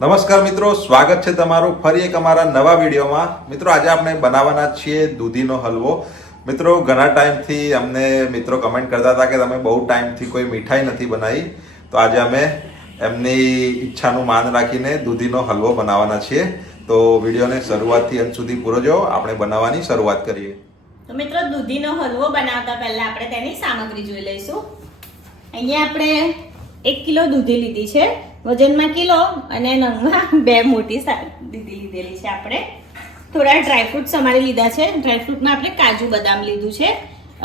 નમસ્કાર મિત્રો, સ્વાગત છે તમારું ફરી એક અમારા નવા વિડીયોમાં. મિત્રો આજે આપણે બનાવવાના છીએ દૂધીનો હલવો. મિત્રો ઘણા ટાઈમથી અમને મિત્રો કમેન્ટ કરતા હતા કે તમે બહુ ટાઈમથી કોઈ મીઠાઈ નથી બનાવી, તો આજે અમે એમની ઈચ્છાનું માન રાખીને દૂધીનો હલવો બનાવવાના છીએ. તો વિડીયોને શરૂઆતથી અંત સુધી પૂરો જો, આપણે બનાવવાની શરૂઆત કરીએ. તો મિત્રો દૂધીનો હલવો બનાવતા પહેલા આપણે તેની સામગ્રી જોઈ લઈશું. અહીંયા આપણે 1 કિલો દૂધી લીધી છે, વજનમાં કિલો, અને નંગમાં 2 મોટી દૂધી લીધેલી છે. આપણે થોડા ડ્રાયફ્રૂટ્સ અમારે લીધા છે. ડ્રાયફ્રૂટમાં આપણે કાજુ બદામ લીધું છે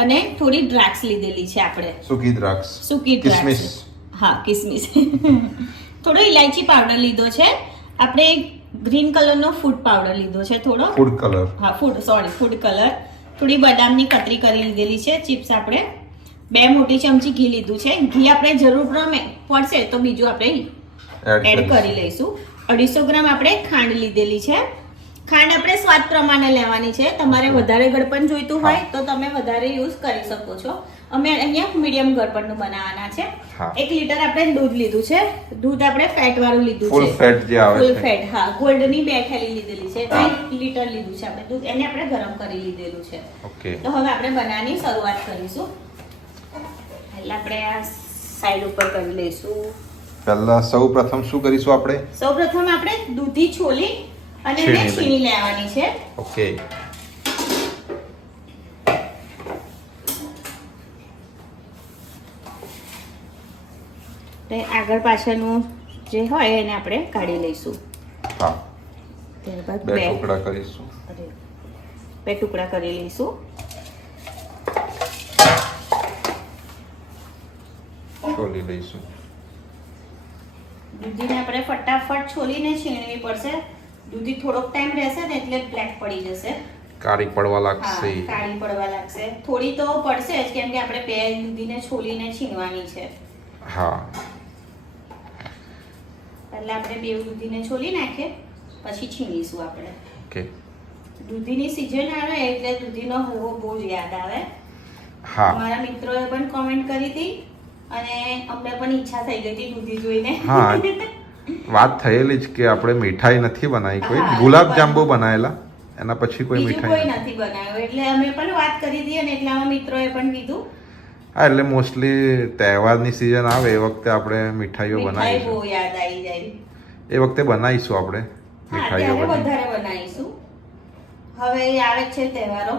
અને થોડી દ્રાક્ષ લીધેલી છે. આપણે સૂકી દ્રાક્ષ, કિસમિસ, હા કિસમિસ. થોડો ઇલાયચી પાવડર લીધો છે. આપણે ગ્રીન કલરનો ફૂડ પાવડર લીધો છે, થોડો ફૂડ કલર, હા ફૂડ કલર. થોડી બદામની કતરી કરી લીધેલી છે. ચિપ્સ આપણે 2 મોટી ચમચી ઘી લીધું છે. ઘી આપણે જરૂર પડશે તો બીજું આપણે એડ કરી લઈશું. 250 ગ્રામ આપણે ખાંડ લીધેલી છે. ખાંડ આપણે સ્વાદ પ્રમાણે લેવાની છે. તમારે વધારે ગળપણ જોઈતું હોય તો તમે વધારે યુઝ કરી શકો છો. અમે અહીંયા મીડિયમ ગળપણનું બનાવવાના છે. 1 લીટર આપણે દૂધ લીધું છે. દૂધ આપણે ફેટ વાળું લીધું છે, ફૂલ ફેટ જે આવે છે, ફૂલ ફેટ. હા, ગોલ્ડની 2 થેલી લીધેલી છે. 1 લીટર લીધું છે આપણે દૂધ, એને આપણે ગરમ કરી લીધેલું છે. ઓકે. તો હવે આપણે બનાવવાની શરૂઆત કરીશું. એટલે આપણે આ સાઈડ ઉપર કરી લઈશું. પહેલા સૌપ્રથમ શું કરીશું આપણે? સૌપ્રથમ આપણે દૂધી છોલી અને એને છીણી લેવાની છે. ઓકે. તે આગળ પાછળનું જે હોય એને આપણે કાઢી લઈશું. હા. ત્યારબાદ 2 ટુકડા કરીશું. 2 ટુકડા કરી લઈશું. છોલી લઈશું. દૂધીને આપણે ફટાફટ છોલીને છીણવી પડશે. દૂધી થોડોક ટાઈમ રહેશે ને એટલે બ્લેક પડી જશે, કાળી પડવા હા, લાગશે. કાળી પડવા લાગશે. થોડી તો પડશે જ, કેમ કે આપણે 2 દૂધીને છોલીને છીણવાની છે. હા. પહેલા આપણે 2 દૂધીને છોલી નાખીએ, પછી છીણીશું આપણે. ઓકે. દૂધીની સિઝન આવે એટલે દૂધીનો હલવો બહુ જ યાદ આવે. હા. મારા મિત્રોએ પણ કોમેન્ટ કરી હતી અને અમને પણ ઈચ્છા થઈ ગઈ હતી દૂધી જોઈને. હા. વાત થયેલી જ કે આપણે મીઠાઈ નથી બનાવી, કોઈ હા, ગુલાબ જાંબુ બનાવેલા, એના પછી કોઈ બીજું કોઈ મીઠાઈ નથી બનાવ્યું. એટલે અમે પણ વાત કરી હતી અને એટલામાં મિત્રોએ પણ કીધું. હા, એટલે મોસ્ટલી તહેવારની સિઝન આવે એ વખતે આપણે મીઠાઈઓ મીઠાઈ બહુ બનાવીશું. યાદ આવી જાય. એ વખતે બનાવીશું આપણે હા, મીઠાઈઓ ત્યારે બધી. વધારે બનાવીશું. હવે આવે છે તહેવારો.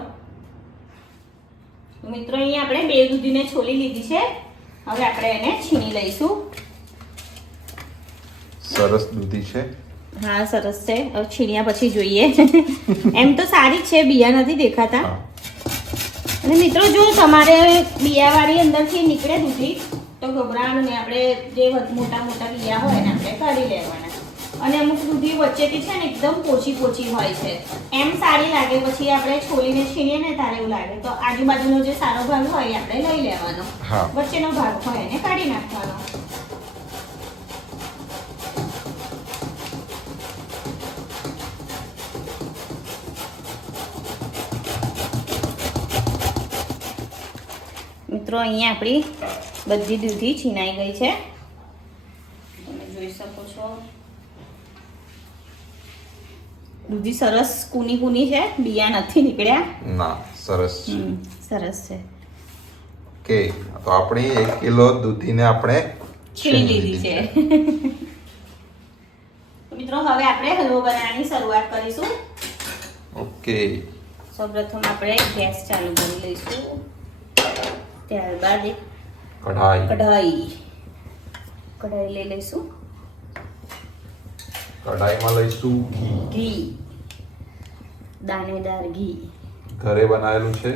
મિત્રો અહીંયા આપણે 2 દૂધીને છોલી લીધી છે. હવે આપણે એને છીણી લઈશું. સરસ દૂધી છે. હા, સરસ છે. હવે છીણ્યા પછી જોઈએ. એમ તો સારી જ છે, બિયા નથી દેખાતા. હા. અને મિત્રો જો તમારે બિયાવાળી અંદરથી નીકળે દૂધી તો ગભરાવાનું નહીં. આપણે જે મોટા મોટા બિયા હોય ને આપણે કાઢી લેવાના. અને અમુક દૂધી વચ્ચેથી છે ને એકદમ પોચી હોય છે, એમ સારી લાગે. પછી આપણે છોલીને છીણીએ ને ત્યારે એવું લાગે. તો આજુબાજુનો જે સારો ભાગ હોય એ આપણે લઈ લેવાનો, હા. વચ્ચેનો ભાગ હોય એને કાઢી નાખવાનો. મિત્રો અહીંયા આપણી બધી દૂધી છીણાઈ ગઈ છે, તમે જોઈ શકો છો. દૂધી સરસ કૂની છે, બિયા નથી નીકળ્યા. ના, સરસ છે. સરસ છે. ઓકે. તો આપણી 1 કિલો દૂધીને આપણે છીણી લીધી છે. મિત્રો હવે આપણે હલવો બનાવવાની શરૂઆત કરીશું. ઓકે. સૌપ્રથમ આપણે ગેસ ચાલુ કરી લઈશું. ત્યારબાદ એક કઢાઈ લઈ લઈશું. કઢાઈમાં લઈશું ઘી, દાણેદાર ઘી. ઘરે બનાવેલું છે.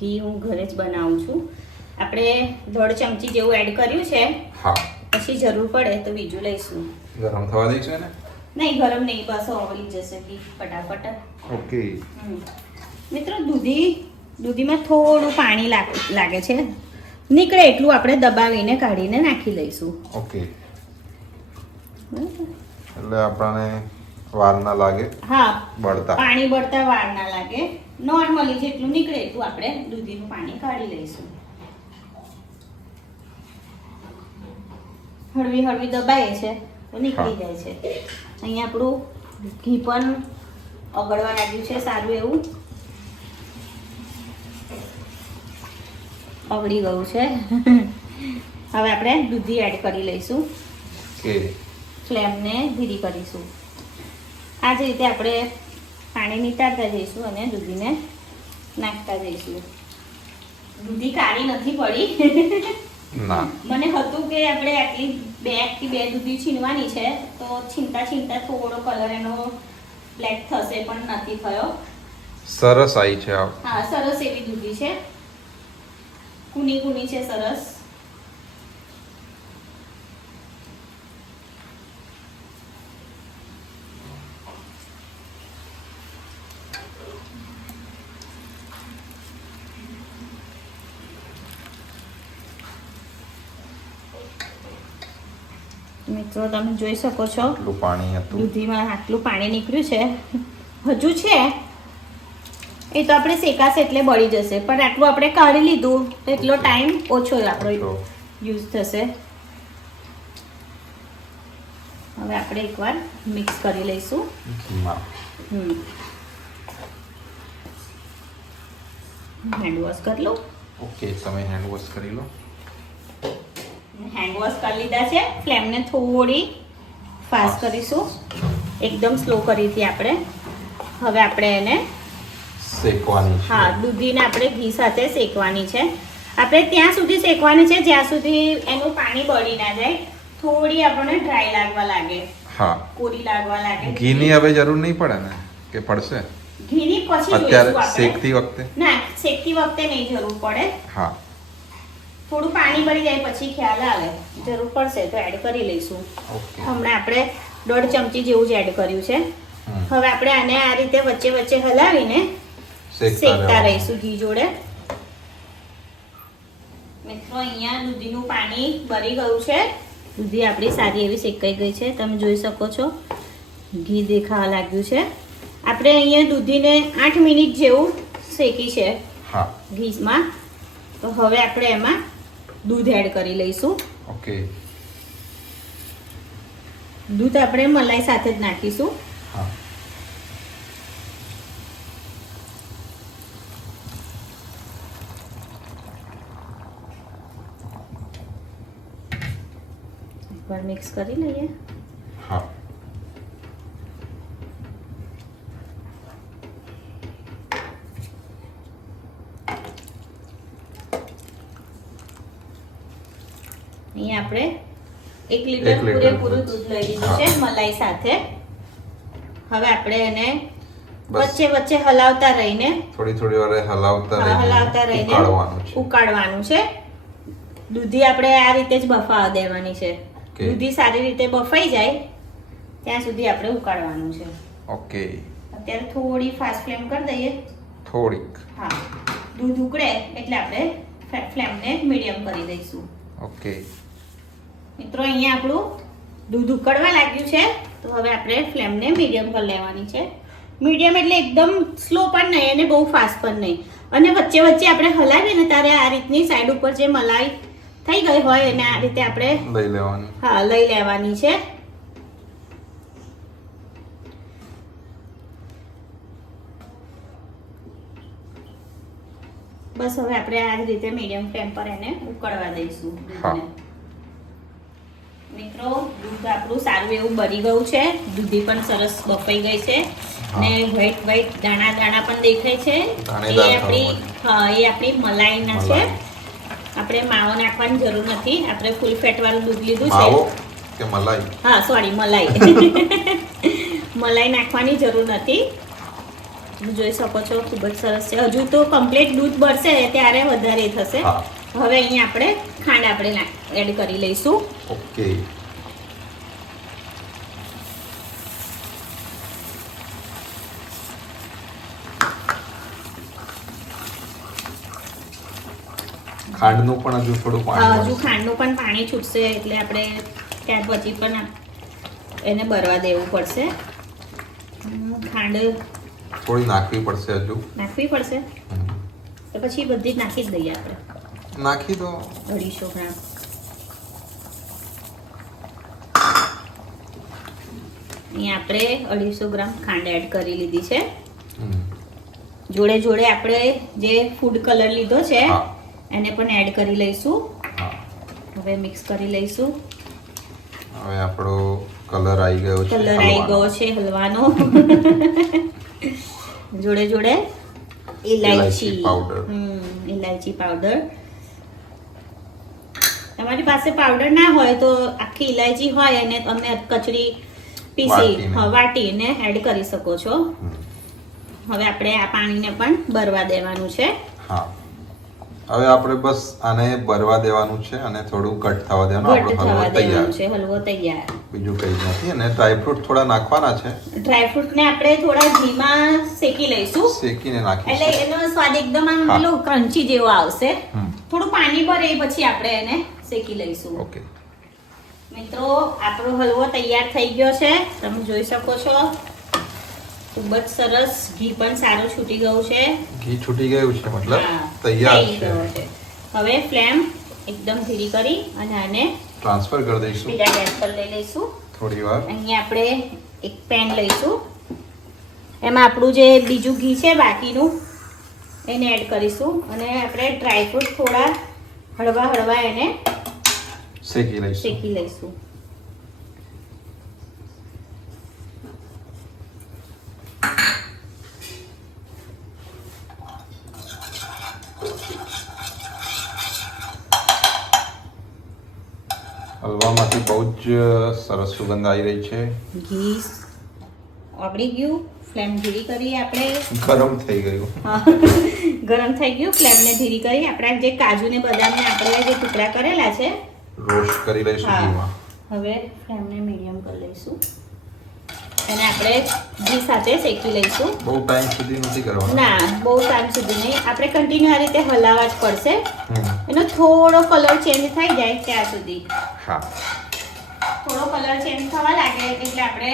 ઘી હું ઘરે જ બનાવું છું. આપણે 1.5 ચમચી જેવું એડ કર્યું છે. હા. પછી જરૂર પડે તો બીજું લઈશું. ગરમ થવા દઈશું ને? નહીં, ગરમ નહીં, બસ ઓગળી જશે ઘી ફટાફટ. ઓકે. મિત્રો દૂધીમાં થોડું પાણી લાગે છે, નીકળે એટલું આપણે દબાવીને કાઢીને નાખી લઈશું. ઓકે. એટલે આપણને વાર ના લાગે. હા, બળતા પાણી બળતા વાર ના લાગે. નોર્મલી જેટલું નીકળે એટલું આપણે દૂધીનું પાણી કાઢી લઈશું. હળવી દબાઈએ છે તો નીકળી જાય છે. અહીંયા આપણું ઘી પણ ઓગળવા લાગ્યું છે સારું એવું ઓગળી ગયું છે. હવે આપણે દૂધી એડ કરી લઈશું. ફ્લેમને ધીરી કરીશું. આ જ રીતે આપણે પાણી નીતારતા જઈશું અને દૂધીને નાખતા જઈશું. દૂધી કાળી નથી પડી. ના, મને હતું કે આપણે આટલી 2 થી 2 દૂધી છીનવાની છે તો છીનતા છીનતા થોડો કલર એનો બ્લેક થશે પણ નથી થયો. સરસ આવી છે આ. હા, સરસ એવી દૂધી છે. કુની કુની છે સરસ. મિત્રો તમે જોઈ શકો છો આટલું પાણી હતું. દૂધીમાં આટલું પાણી નીકળ્યું છે. હજુ છે એ તો આપણે શેકાશે એટલે બળી જશે પણ આટલું આપણે કાઢી લીધું તો એટલો ટાઈમ ઓછો આપણો યુઝ થશે. હવે આપણે એકવાર મિક્સ કરી લઈશું. હેન્ડ વોશ કરી લો. ઓકે, તમે હેન્ડ વોશ કરી લો. હેન્ડ વોશ કરી લીધા છે. ફ્લેમને થોડી ફાસ્ટ કરીશું. એકદમ સ્લો કરી હતી આપણે. હવે આપણે એને શેકવાની છે. હા, દૂધીને આપણે ઘી સાથે શેકવાની છે. આપણે ત્યાં સુધી શેકવાની છે જ્યાં સુધી એનું પાણી બળી ના જાય. થોડી આપણને ડ્રાય લાગવા લાગે. હા, કોરી લાગવા લાગે. ઘીની હવે જરૂર નહીં પડે ને કે પડશે? ઘીની પછી અત્યારે જોઈશું આપણે. શેકતી વખતે? ના, શેકતી વખતે નહીં જરૂર પડે. હા, થોડું પાણી ભરી જાય પછી ખ્યાલ આવે. જરૂર પડશે તો એડ કરી લઈશું. ઓકે. હમણાં આપણે 1.5 ચમચી જેવું જ એડ કર્યું છે. હવે આપણે આને આ રીતે વચ્ચે વચ્ચે હલાવીને શેકતા રહીશું ઘી જોડે. મિત્રો અહીંયા દૂધીનું પાણી બળી ગયું છે. દૂધી આપણી સારી એવી શેકાઈ ગઈ છે. તમે જોઈ શકો છો ઘી દેખાવા લાગ્યું છે. આપણે અહીંયા દૂધીને 8 મિનિટ જેવું શેકી છે હા ઘીમાં. તો હવે આપણે એમાં દૂધ એડ કરી લઈશું. ઓકે. દૂધ આપણે મલાઈ સાથે જ નાખીશું. હા, એકવાર મિક્સ કરી લઈએ. હા. અહીંયા આપણે 1 લીટર પૂરેપૂરું દૂધ લઈ લીધું છે મલાઈ સાથે. હવે આપણે એને વચ્ચે વચ્ચે હલાવતા રહીને થોડી વારે હલાવતા રહીને ઉકાળવાનું છે. દૂધી આપણે આ રીતે જ બફાવા દેવાની છે. દૂધી સારી રીતે બફાઈ જાય ત્યાં સુધી આપણે ઉકાળવાનું છે. ઓકે. અત્યારે થોડી ફાસ્ટ ફ્લેમ કરી દઈએ. થોડીક. હા, દૂધ ઉકળે એટલે આપણે ફ્લેમને મીડિયમ કરી દઈશું. ઓકે. મિત્રો અહીંયા આપણું દૂધ ઉકળવા લાગ્યું છે તો હવે આપણે ફ્લેમને મીડિયમ કરી લેવાની છે. મીડિયમ એટલે એકદમ સ્લો પણ નહીં અને બહુ ફાસ્ટ પણ નહીં. અને વચ્ચે વચ્ચે આપણે હલાવીએ ને ત્યારે આ રીતની સાઈડ ઉપર જે મલાઈ થઈ ગઈ હોય એને આ રીતે આપણે લઈ લેવાની. હા, લઈ લેવાની છે. બસ હવે આપણે આ જ રીતે મીડિયમ ફ્લેમ પર એને ઉકળવા દઈશું દૂધને. મિત્રો દૂધ આપણું સારું એવું બળી ગયું છે. દૂધી પણ સરસ બફાઈ ગઈ છે ને વ્હાઈટ દાણા દાણા પણ દેખાય છે. એ આપણી મલાઈના છે. આપણે માવો નાખવાની જરૂર નથી. આપણે ફૂલ ફેટ વાળું દૂધ લીધું છે. માવો કે મલાઈ? હા, સોરી, મલાઈ. મલાઈ નાખવાની જરૂર નથી. જોઈ શકો છો ખૂબ જ સરસ છે. હજુ તો કમ્પ્લીટ દૂધ બળશે ત્યારે વધારે થશે. હવે અહીંયા આપણે ખાંડ એડ કરી લઈશું. ઓકે. ખાંડનું પણ હજુ થોડું પાણી હજુ ખાંડનું પણ પાણી છૂટશે એટલે આપણે ત્યાર પછી પણ એને બરવા દેવું પડશે. ખાંડ થોડી નાખવી પડશે. હજુ નાખવી પડશે તો પછી બધી જ નાખી જ દઈએ આપણે. નાખી દો 250 ગ્રામ. અહીંયા આપણે 250 ગ્રામ ખાંડ એડ કરી લીધી છે. જોડે જોડે આપણે જે ફૂડ કલર લીધો છે એને પણ એડ કરી લઈશું. હવે મિક્સ કરી લઈશું. હવે આપણો કલર આવી ગયો છે. કલર આવી ગયો છે હલવાનો. જોડે જોડે ઇલાયચી પાવડર. ઇલાયચી પાવડર. તમારી પાસે પાવડર ના હોય તો આખી ઇલાયચી હોય અને તમે કચરી પીસી વાટીને એડ કરી શકો છો. હવે આપણે આ પાણીને પણ બરવા દેવાનું છે. હા, હવે આપણે બસ આને બરવા દેવાનું છે અને થોડું ઘટ થવા દેવાનું. આપણો હલવો તૈયાર છે. હલવો તૈયાર. બીજું કંઈ નથી. અને ડ્રાયફ્રૂટ થોડા નાખવાના છે. ડ્રાયફ્રૂટને આપણે થોડા ઘીમાં શેકી લઈશું. શેકીને નાખીશું એટલે એનો સ્વાદ એકદમ આમ પેલો ક્રન્ચી જેવો આવશે. થોડું પાણી ભરે પછી આપણે એને શેકી લઈશું. ઓકે મિત્રો, આપણો હલવો તૈયાર થઈ ગયો છે. તમે જોઈ શકો છો. ખૂબ જ સરસ. ઘી પણ સારું છૂટી ગયું છે. ઘી છૂટી ગયું છે, મતલબ તૈયાર છે. હવે ફ્લેમ એકદમ ધીરી કરી અને આને ટ્રાન્સફર કરી દઈશું. બીજા ગેસ પર લઈ લઈશું. થોડી વાર અહીંયા આપણે એક પેન લઈશું. એમાં આપણું જે બીજું ઘી છે બાકીનું એને એડ કરીશું અને આપણે ડ્રાયફ્રૂટ થોડા હળવા હળવા એને શેકી લઈશું. હલવામાંથી બહુ જ સરસ સુગંધ આવી રહી છે. ઘી ઓગળી ગયું. ફ્લેમ ધીરી કરી આપણે. ગરમ થઈ ગયું. ગરમ થઈ ગયું. ફ્લેમને ધીરી કરી આપણે જે કાજુ ને બદામને આપણે જે ટુકડા કરેલા છે રોસ્ટ કરી લઈશું ઘીમાં. હવે ફ્લેમને મીડિયમ કરી લઈશું અને આપણે ઘી સાથે શેકી લઈશું. બહુ ટાઈમ સુધી નથી કરવાનું. ના, બહુ ટાઈમ સુધી નહીં. આપણે કન્ટિન્યુ આ રીતે હલાવવા જ પડશે. એનો થોડો કલર ચેન્જ થઈ જાય ત્યાં સુધી. હા, થોડો કલર ચેન્જ થવા લાગે એટલે આપણે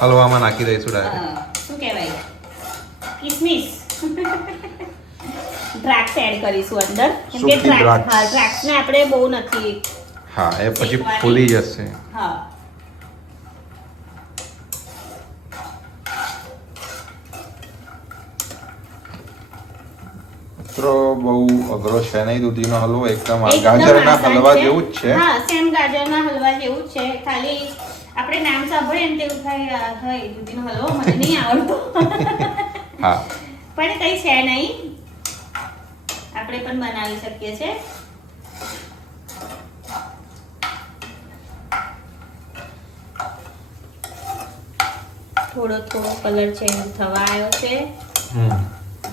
હલવામાં નાખી દઈશું ડાયરેક્ટ. શું કહેવાય, કિસમિસ દ્રાક્ષ એડ કરીશું અંદર. કેમ કે દ્રાક્ષને આપણે બહુ નથી. હા, એ પછી ફૂલી જશે. હા, મિત્રો બહુ અઘરો છે નહીં દૂધીનો હલવો. એકદમ ગાજરના હલવા જેવું જ છે. હા, સેમ ગાજરના હલવા જેવું જ છે. ખાલી આપણે નામ સાંભળીએ ને તેવું થાય, હોય દૂધીનો હલવો મને નહીં આવડતો. હા, પણ કઈ છે નહીં, આપણે પણ બનાવી શકીએ છીએ. થોડો કલર ચેન્જ થવા આવ્યો છે.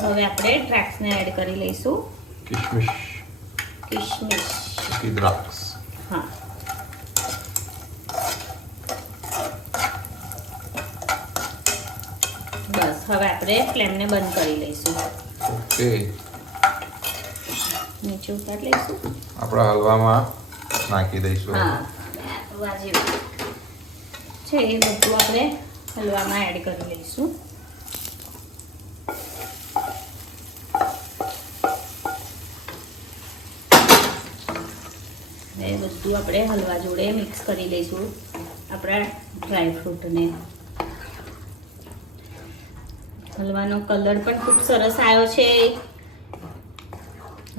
હવે આપણે દ્રાક્ષને એડ કરી લઈશું. કિશમિશ દ્રાક્ષ. હા, બસ. હવે આપણે ફ્લેમને બંધ કરી લઈશું. ઓકે, નીચે ઉતારી લઈશું. આપણા હલવામાં નાખી દઈશું. હા, હલવા જેવું છે એ બધું આપણે હલવામાં એડ કરી લઈશું. એ બધું આપણે હલવા જોડે મિક્સ કરી લઈશું આપણા ડ્રાયફ્રૂટને. હલવાનો કલર પણ ખૂબ સરસ આવ્યો છે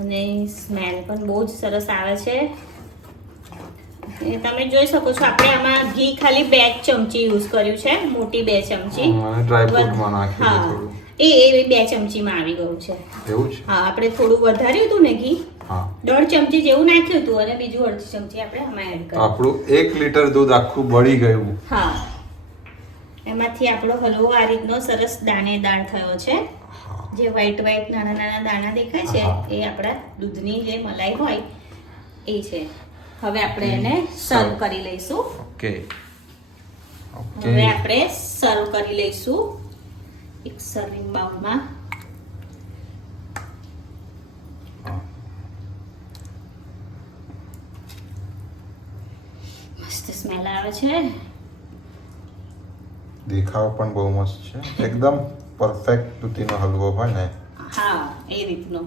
અને સ્મેલ પણ બહુ જ સરસ આવે છે. તમે જોઈ શકો છો આપણે આમાં ઘી ખાલી 2 ચમચી યુઝ કર્યું છે. મોટી 2 ચમચી. ડ્રાયફ્રૂટમાં નાખ્યું થોડું. એ 2 ચમચીમાં આવી ગયું છે. એવું છે? હા, આપણે થોડું વધાર્યું હતું ને ઘી. 1.5 ચમચી જેવું નાખ્યું હતું અને બીજું 1.5 ચમચી આપણે આમાં એડ કર્યું. આપણું 1 લીટર દૂધ આખું બળી ગયું. હા, એમાંથી આપણો હલવો આ રીતનો સરસ દાણેદાર થયો છે. જે વ્હાઈટ નાના નાના દાણા દેખાય છે એ આપણા દૂધની જે મલાઈ હોય એ છે. હવે આપણે એને સર્વ કરી લઈશું. ઓકે, હવે આપણે સર્વ કરી લઈશું એક સર્વિંગ બાઉલમાં. મસ્ત સ્મેલ આવે છે. દેખાવ પણ બહુ મસ્ત છે. એકદમ પરફેક્ટ દૂધીનો હલવો હોય ને. હા, એ રીતનો.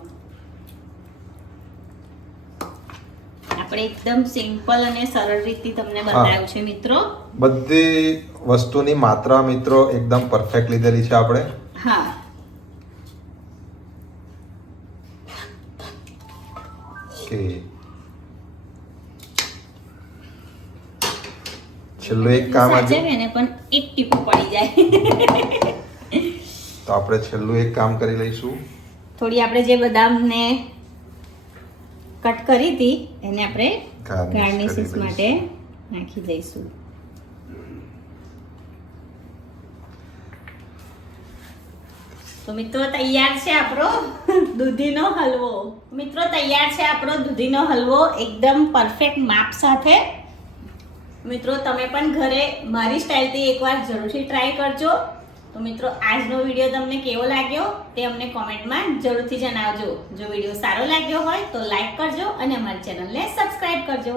આપણે એકદમ સિમ્પલ અને સરળ રીતથી તમને બતાવ્યું છે મિત્રો. બધી વસ્તુની માત્રા મિત્રો એકદમ પરફેક્ટ લીધેલી છે આપણે. હા. કે છેલ્લું એક કામ સાચે એને પણ એક ટીપું પડી જાય. તો આપણે છેલ્લું એક કામ કરી લઈશું. થોડી આપણે જે બદામને કટ કરી હતી એને આપણે ગાર્નિશિંગ માટે નાખી દઈશું. તો મિત્રો તૈયાર છે આપણો દૂધીનો હલવો. મિત્રો તૈયાર છે આપણો દૂધીનો હલવો એકદમ પરફેક્ટ માપ સાથે. મિત્રો તમે પણ ઘરે મારી સ્ટાઇલથી એકવાર જરૂરથી ટ્રાય કરજો. તો મિત્રો આજનો વિડીયો તમને કેવો લાગ્યો તે અમને કોમેન્ટમાં જરૂરથી જણાવજો. જો વિડીયો સારો લાગ્યો હોય તો લાઈક કરજો અને અમારી ચેનલને સબસ્ક્રાઇબ કરજો.